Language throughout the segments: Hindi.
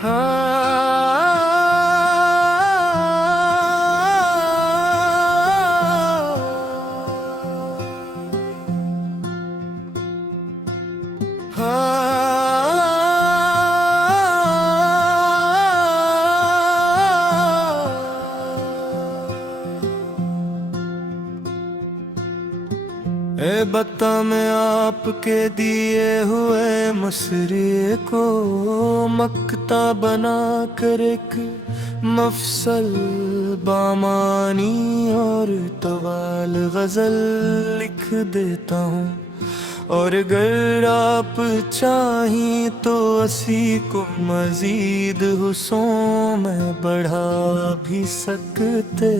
ए बता मैं आपके दिए हुए मसरे को मक्ता बना कर एक मफसल बामानी और तवाल गजल लिख देता हूँ। और अगर आप चाहें तो असी को मजीद हुस्सों में बढ़ा भी सकते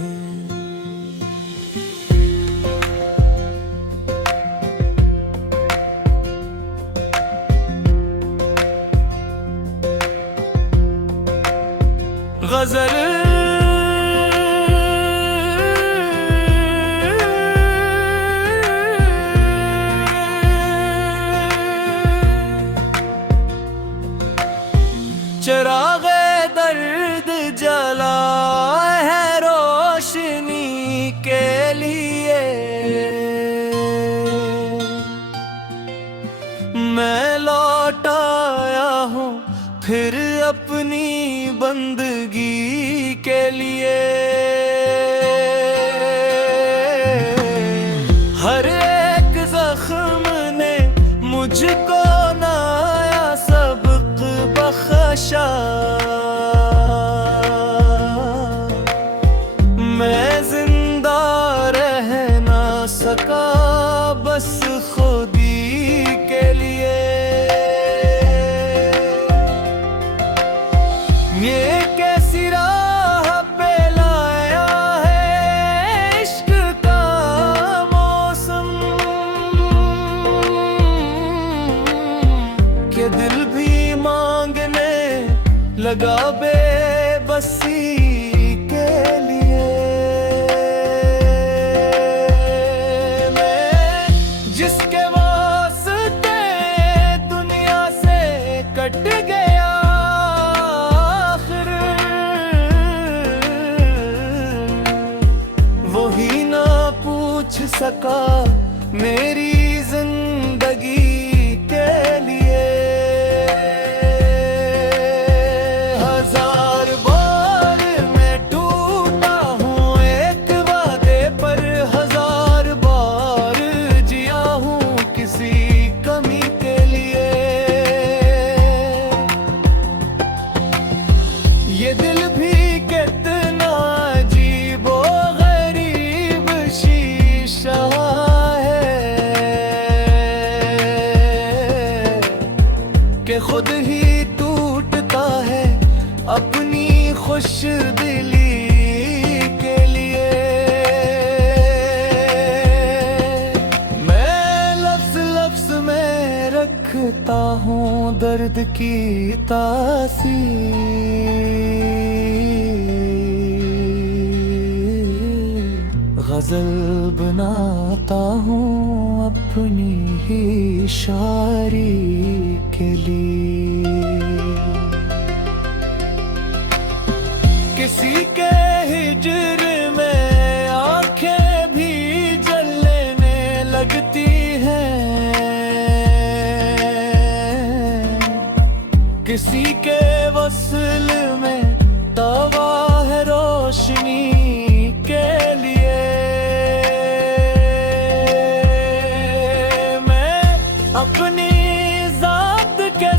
हैं। गजल चिराग़े दर्द जला है रोशनी के लिए। मैं लौट आया हूँ फिर अपनी बंदगी के लिए। हर एक जख्म ने मुझको नया सबक बख्शा। मैं जिंदा रह ना सका बस खुदी के लिए। ये कैसी राह पे लाया है इश्क का मौसम कि दिल भी मांगने लगा बेबसी के लिए। मैं जिसके वास्ते दुनिया से कट गया वही ना पूछ सका मेरी जिंदगी के लिए। हजार बार मैं टूटा हूँ एक वादे पर, हजार बार जिया हूँ किसी कमी के लिए। ये दिल भी कितना कि खुद ही टूटता है अपनी खुश दिली के लिए। मैं लफ्ज लफ्ज में रखता हूँ दर्द की तासीर। गजल बनाता हूँ अपनी ही शायरी के लिए। किसी के हिज्र में आंखें भी जलने लगती हैं, किसी के वस्ल में तवा है रोशनी के लिए। अपनी जात के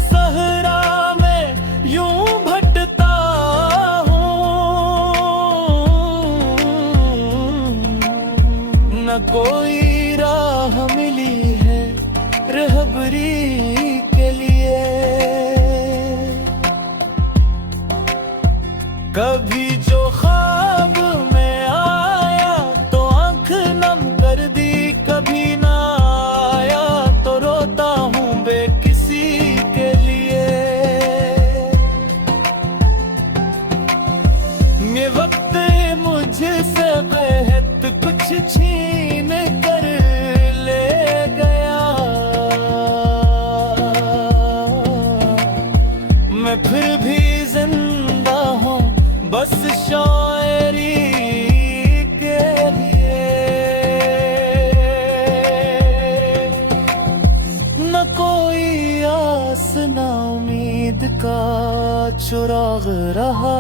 का चुराग रहा।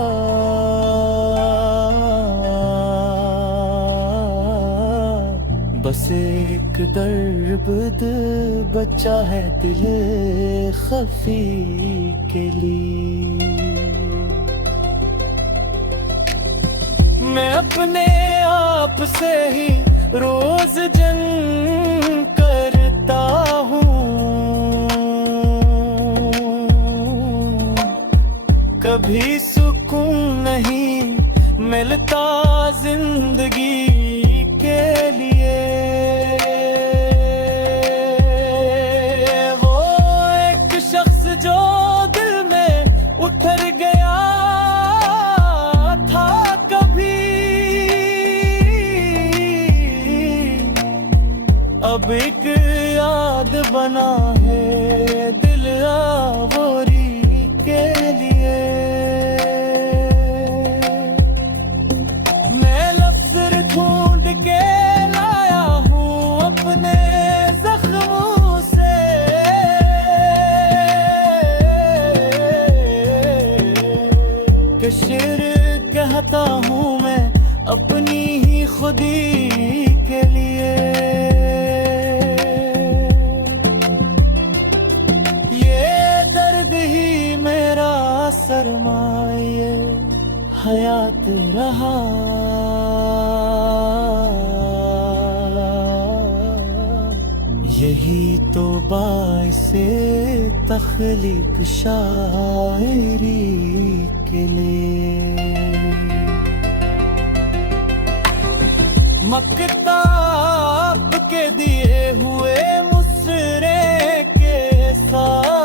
बस एक दर्द बचा है दिल खफी के लिए। मैं अपने आप से ही रोज जंग करता हूँ। कभी सुकून नहीं मिलता जिंदगी के लिए। वो एक शख्स जो दिल में उतर गया था कभी, अब एक याद बना है दिल आवोरी के लिए। मैं लफ्ज़ ढूंढ के लाया हूँ अपने जख्मों से। कि शेर कहता हूँ मैं अपनी ही खुदी के लिए। सरमाए हयात रहा। यही तो बाइसे तख्लीक शायरी के लिए। मकताब के दिए हुए मुसरे के साथ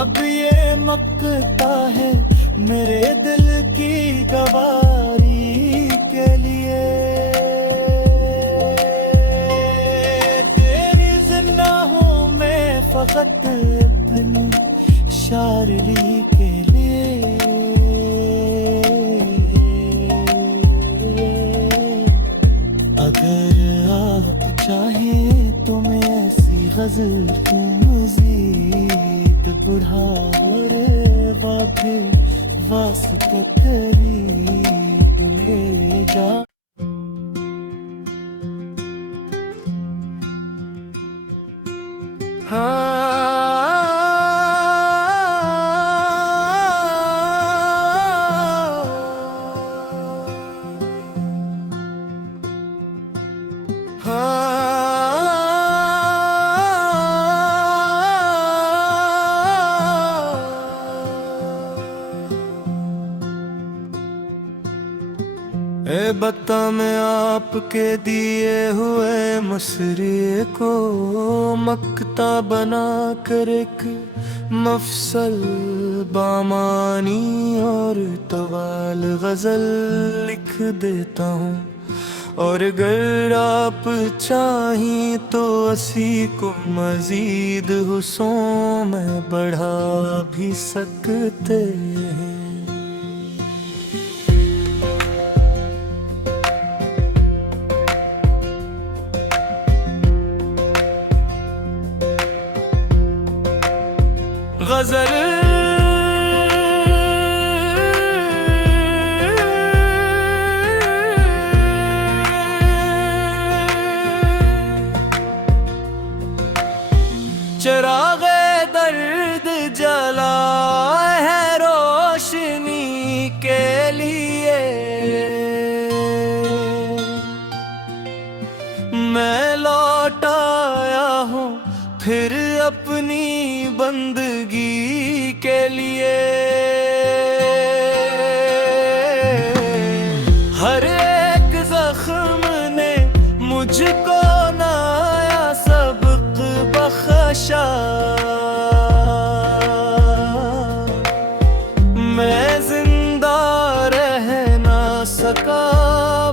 अब ये मकता है मेरे दिल की गवारी के लिए। तेरी जिंदा हूँ मैं फकत अपनी शायरी के लिए। अगर आप चाहें तो मैं ऐसी गजल की मज़ीद बुढ़ा रे वादे वास्ते करीब ले जा। ए बता मैं आपके दिए हुए मसरे को मकता बना कर एक मफसल बामानी और तवाल गजल लिख देता हूँ। और अगर आप चाहें तो असी को मजीद हुस्न में बढ़ा भी सकते हैं। गजल चिरागे दर्द जला है रोशनी के लिए। मैं लौट आया हूँ फिर अपनी बंदगी के लिए। हर एक जख्म ने मुझको नया सबक बख्शा। मैं जिंदा रह ना सका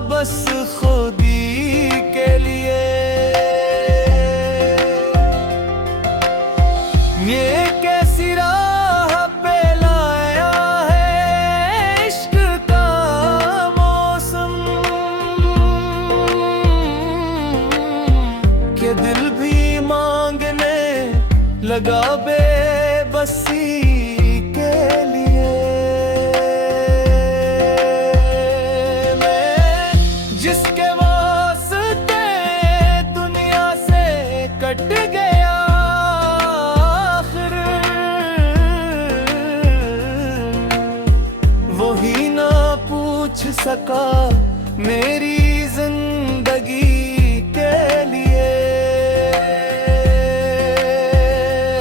बस खुदी के लिए। ये कैसी राह पे लाया है इश्क का मौसम कि दिल भी मां लगा बेबसी के लिए। मैं जिसके वास्ते दुनिया से कट गया, आखिर वही ना पूछ सका मेरी जिंदगी के लिए।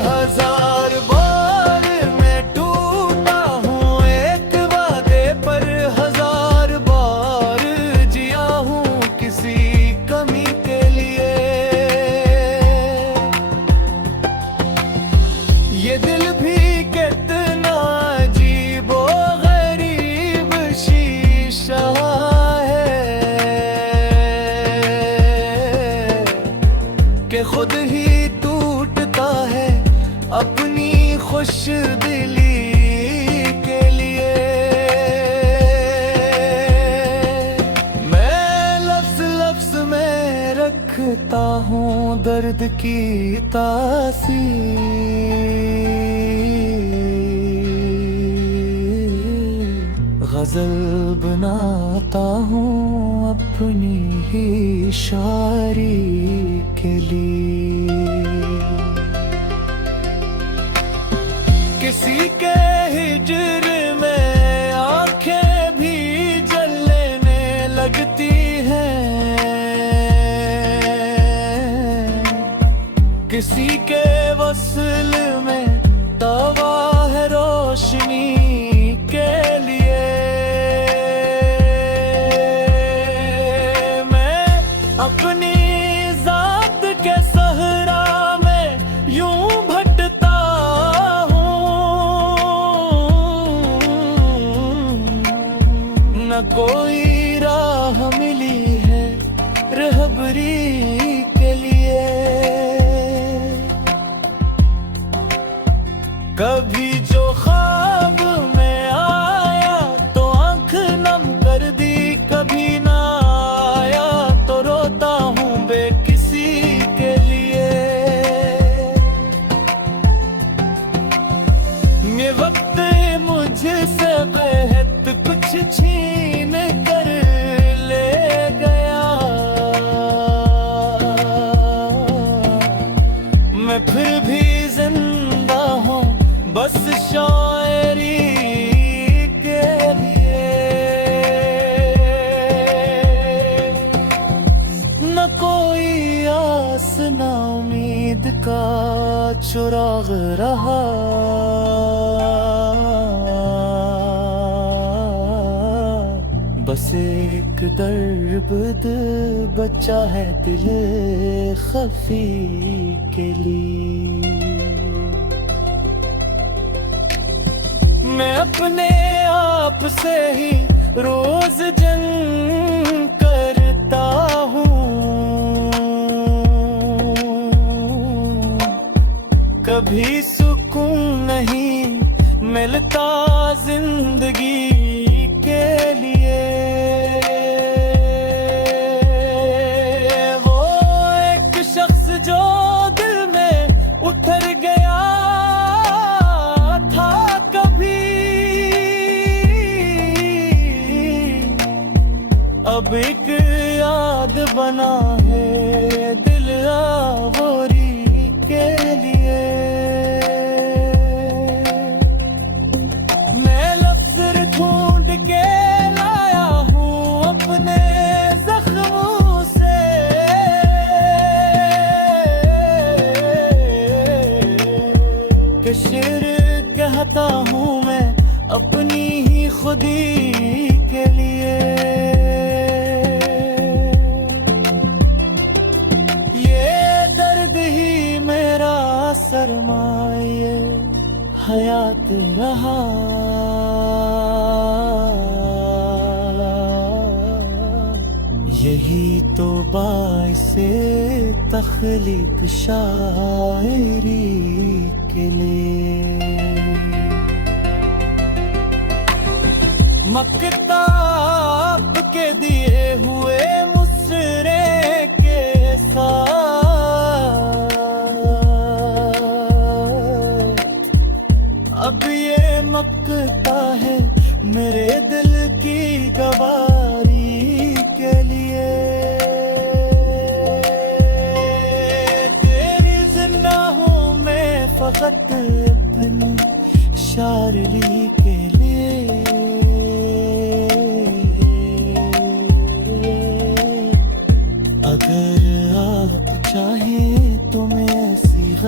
हजार बार मैं टूटा हूँ एक वादे पर, हजार बार जिया हूँ किसी कमी के लिए। ये दिल भी कितना अजीब व गरीब शीशा कि खुद ही टूटता है अपनी खुश दिली के लिए। मैं लफ्ज लफ्ज में रखता हूँ दर्द की तासीर, गजल बनाता हूँ अपनी ही शायरी के लिए। किसी के हिजर में आंखें भी जलने लगती हैं, किसी के वसल में तवा है रोशनी के लिए। मैं अपनी जात के सहरा में यूं भटकता हूँ, न कोई राह मिली है रहबरी के लिए। कभी जो ख्वाब में आया तो आंख नम कर दी, कभी ना आया तो रोता हूँ बेकिसी के लिए। ये वक्त मुझसे बेहद कुछ छीन कर ले गया, मैं फिर भी जिंदा हूँ बस शायरी के लिए। न कोई आस न उम्मीद का चुराग रहा, बस एक दर्द बचा है दिल खफी के लिए। मैं अपने आप से ही रोज जंग करता हूँ, कभी सुकून नहीं मिलता जिंदगी के लिए। वो एक शख्स जो दिल में उतर गया था कभी, अब एक याद बना है दिल आवोरी के लिए। मैं लफ्ज़ ढूंढ के लाया हूँ अपने जख्मों से, कि शेर कहता हूँ मैं अपनी ही खुदी के लिए। सरमाए हयात रहा, यही तो बाइसे तख्लीक शायरी के लिए। मकताब के दिए हुए मुसरे के साथ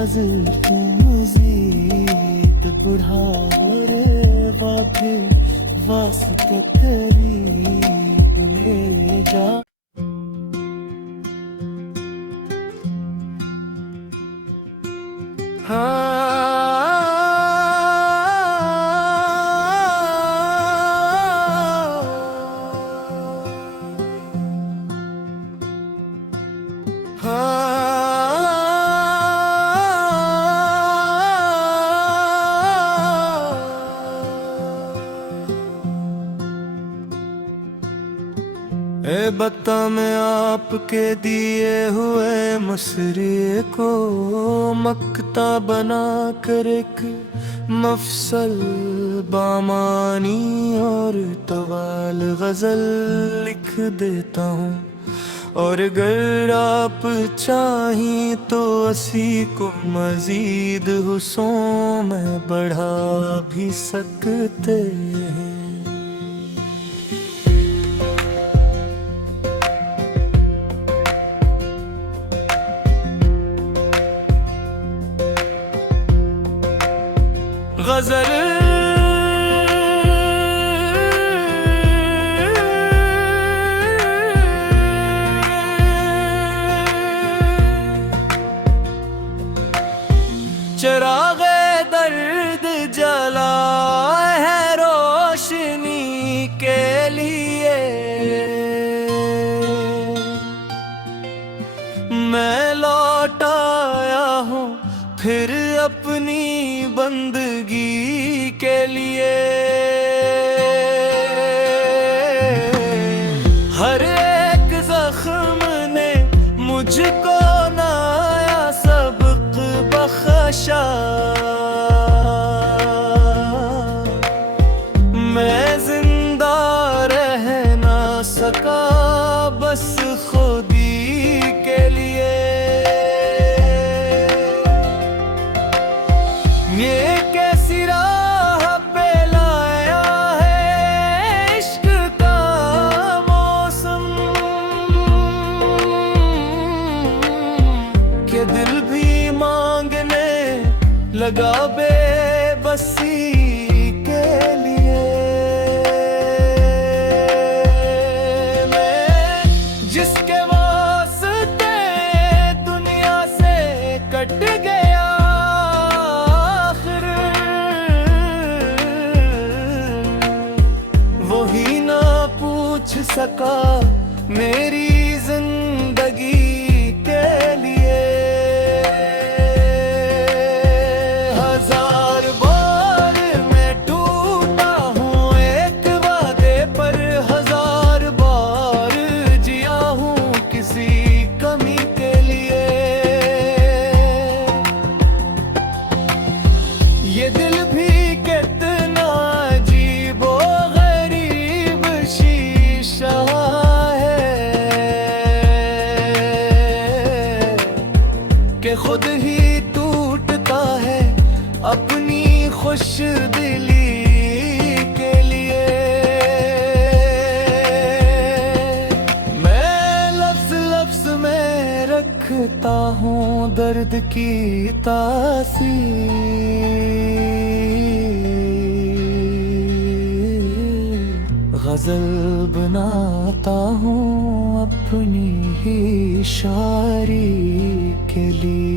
गजल की मजीद बढ़ा रे बाबे वास्ते तेरी ले जा। ए बता मैं आपके दिए हुए मसरे को मक्ता बना कर एक मफसल बामानी और तवाल गजल लिख देता हूँ। और अगर आप चाहें तो असी को मजीद हुस्सों में बढ़ा भी सकते हैं। गजल चिरागे दर्द जला है रोशनी के लिए। मैं लौट आया हूँ फिर अपनी बंदगी के लिए। हर एक जख्म ने मुझको नया सबक बख्शा। मैं जिंदा रह ना सका बस खुदी के लिए। ये कैसी राह पे लाया है इश्क का मौसम के दिल भी मांगने लगा बेबसी के लिए। मैं जिसके वास्ते दुनिया से कट गया वही ना पूछ सका मेरी जिंदगी के लिए। हजार बार मैं टूटा हूँ एक वादे पर, हजार बार जिया हूँ किसी कमी के लिए। ये दिल भी कितना कि खुद ही टूटता है अपनी खुश दिली के लिए। मैं लफ्ज लफ्ज में रखता हूँ दर्द की तासीर। गजल बनाता हूँ अपनी ही शायरी के लिए।